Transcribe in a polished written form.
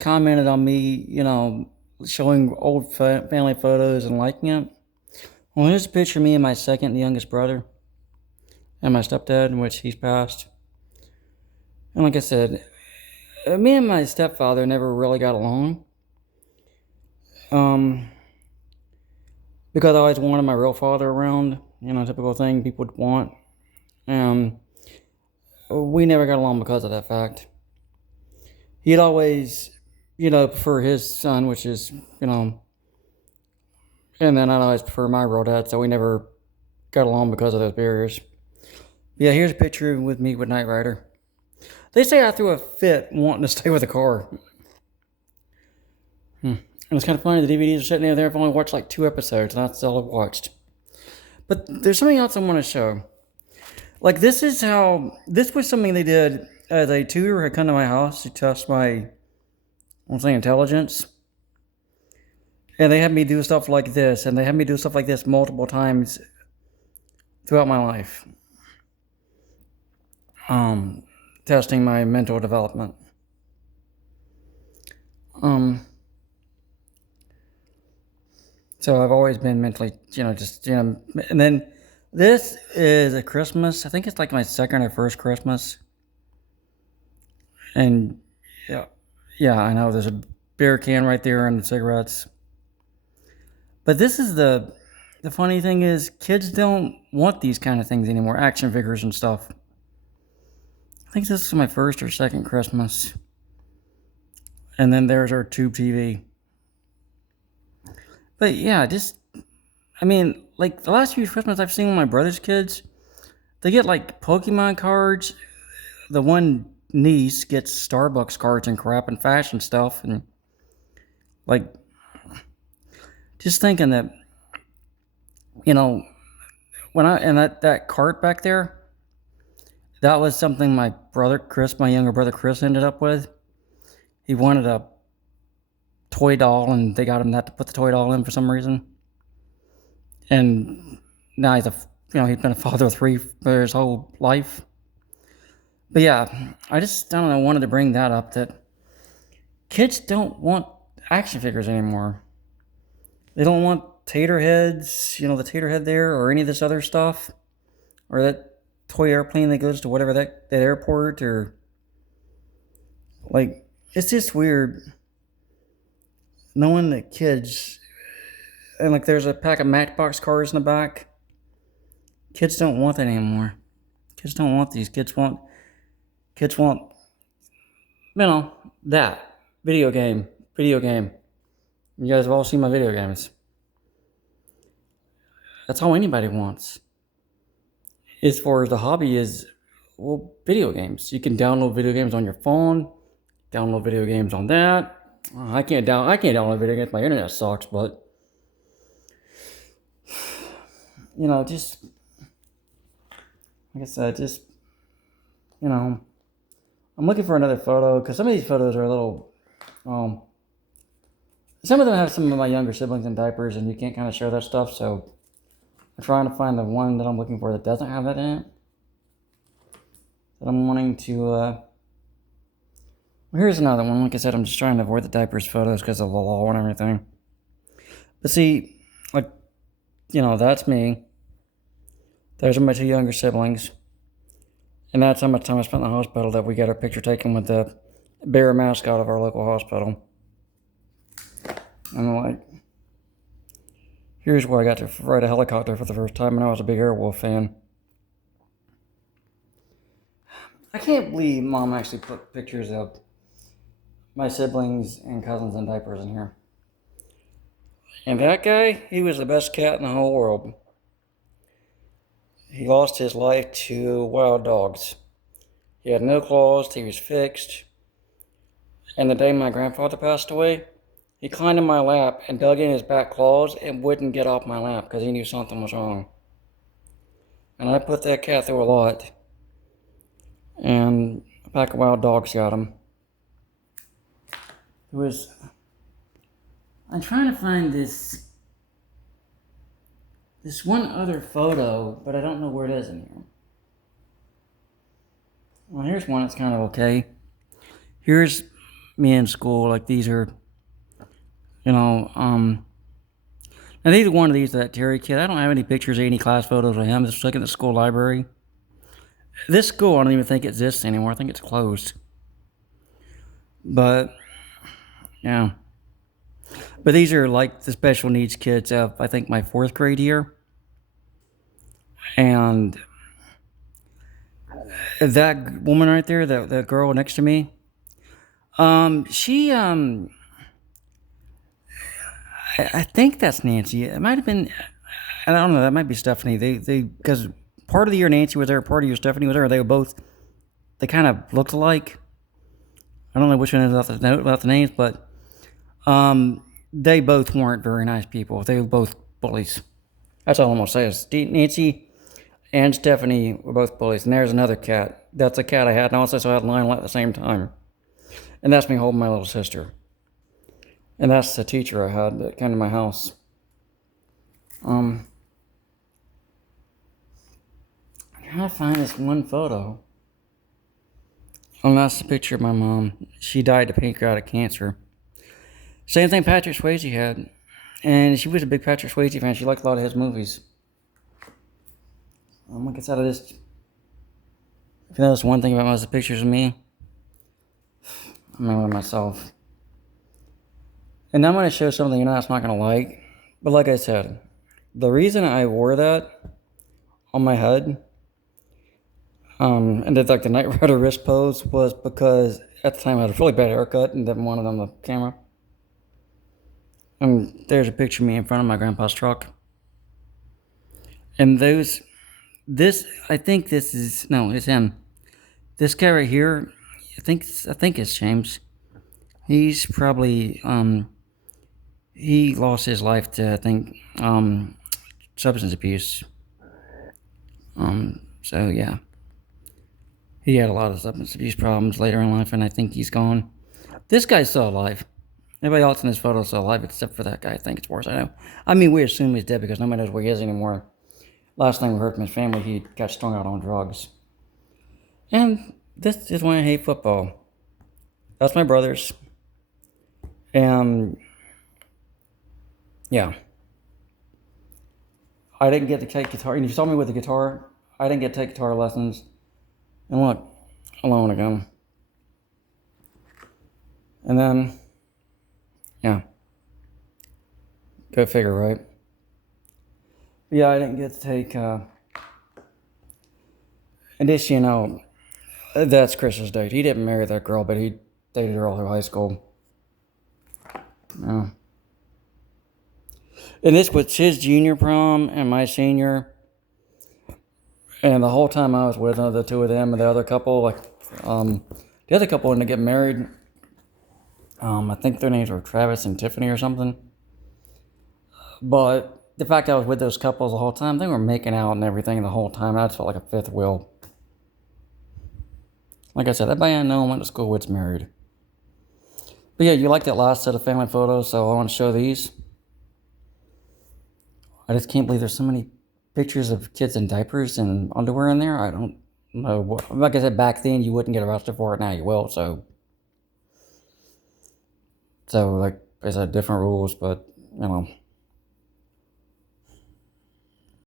commented on me, showing old family photos and liking it. Well, here's a picture of me and my second youngest brother and my stepdad, in which he's passed. And like I said, me and my stepfather never really got along. Um, because I always wanted my real father around, typical thing people would want. Um, we never got along because of that fact. He'd always, prefer his son, which is, and then I'd always prefer my real dad, so we never got along because of those barriers. Yeah, here's a picture with me with Knight Rider. They say I threw a fit wanting to stay with the car. And it's kind of funny, the DVDs are sitting there. I've only watched like 2 episodes, and that's all I've watched. But there's something else I want to show. Like, this was something they did as a tutor had come to my house to test my, I'll say, intelligence. And they had me do stuff like this, and they had me do stuff like this multiple times throughout my life. Testing my mental development. So I've always been mentally, and then this is a Christmas. I think it's like my second or first Christmas. And yeah, I know there's a beer can right there and the cigarettes. But this is the funny thing is kids don't want these kind of things anymore, action figures and stuff. I think this is my first or second Christmas. And then there's our tube TV. But yeah, like the last few Christmas I've seen with my brother's kids, they get like Pokemon cards. The one niece gets Starbucks cards and crap and fashion stuff. And like, just thinking that, and that cart back there, that was something my brother Chris, my younger brother Chris, ended up with. He wanted a toy doll, and they got him that to put the toy doll in for some reason. And now he's he's been a father of 3 for his whole life. But yeah, I don't know, wanted to bring that up, that kids don't want action figures anymore. They don't want tater heads, the tater head there, or any of this other stuff, or that toy airplane that goes to whatever that airport, or like, it's just weird knowing that kids, and like there's a pack of Matchbox cars in the back. Kids don't want that anymore. Kids don't want these. Kids want, that video game. You guys have all seen my video games. That's all anybody wants. As far as the hobby is, well, video games. You can download video games on your phone, download video games on that. I can't download video games. My internet sucks, but just like I said, I'm looking for another photo because some of these photos are a little. Some of them have some of my younger siblings in diapers, and you can't kind of show that stuff. So I'm trying to find the one that I'm looking for that doesn't have that in it. That I'm wanting to. Well, here's another one. Like I said, I'm just trying to avoid the diapers photos because of the law and everything. But see, like, that's me. Those are my 2 younger siblings. And that's how much time I spent in the hospital that we got our picture taken with the bear mascot of our local hospital. And like, here's where I got to ride a helicopter for the first time, and I was a big Airwolf fan. I can't believe Mom actually put pictures of my siblings and cousins in diapers in here. And that guy, he was the best cat in the whole world. He lost his life to wild dogs. He had no claws, he was fixed. And the day my grandfather passed away, he climbed in my lap and dug in his back claws and wouldn't get off my lap because he knew something was wrong. And I put that cat through a lot. And a pack of wild dogs got him. I'm trying to find this one other photo, but I don't know where it is in here. Well, here's one that's kind of okay. Here's me in school. Like these are, you know, and either one of these, that Terry kid, I don't have any pictures of any class photos of him. It's like in the school library. This school, I don't even think exists anymore. I think it's closed. But, yeah. But these are like the special needs kids of, I think, my 4th grade year. And that woman right there, that girl next to me, she, I think that's Nancy. It might have been, I don't know, that might be Stephanie. Because part of the year Nancy was there, part of the year Stephanie was there. They were both, they kind of looked alike. I don't know which one is about the names, but they both weren't very nice people. They were both bullies. That's all I'm gonna say is Nancy and Stephanie were both bullies. And there's another cat. That's a cat I had, and I also had Lionel at the same time. And that's me holding my little sister. And that's the teacher I had that came to my house. I'm trying to find this one photo. Oh, that's the picture of my mom. She died of pancreatic cancer. Same thing Patrick Swayze had. And she was a big Patrick Swayze fan. She liked a lot of his movies. What gets out of this? If you notice one thing about most of the pictures of me, I'm not with myself. And I'm going to show something you're not going to like. But like I said, the reason I wore that on my head and did like the Knight Rider wrist pose was because at the time I had a really bad haircut and didn't want it on the camera. And there's a picture of me in front of my grandpa's truck. And I think this is, no, it's him. This guy right here, I think it's James. He's probably, he lost his life to, I think, substance abuse. So yeah. He had a lot of substance abuse problems later in life, and I think he's gone. This guy's still alive. Everybody else in this photo is still alive, except for that guy. I think it's worse. I know. I mean, we assume he's dead because nobody knows where he is anymore. Last thing we heard from his family, he got strung out on drugs. And this is why I hate football. That's my brother's. And yeah. I didn't get to take guitar. And you saw me with the guitar. I didn't get to take guitar lessons. And look, alone again. And then, yeah. Go figure, right? Yeah, I didn't get to take, and this, you know, that's Chris's date. He didn't marry that girl, but he dated her all through high school. Yeah. And this was his junior prom and my senior. And the whole time I was with the two of them and the other couple, the other couple ended up getting married. I think their names were Travis and Tiffany or something. But the fact I was with those couples the whole time, they were making out and everything the whole time. I just felt like a fifth wheel. Like I said, everybody I know went to school with married. But yeah, you like that last set of family photos, so I want to show these. I just can't believe there's so many pictures of kids in diapers and underwear in there. I don't know what. Like I said, back then you wouldn't get arrested for it. Now you will. So like I said, different rules, but you know.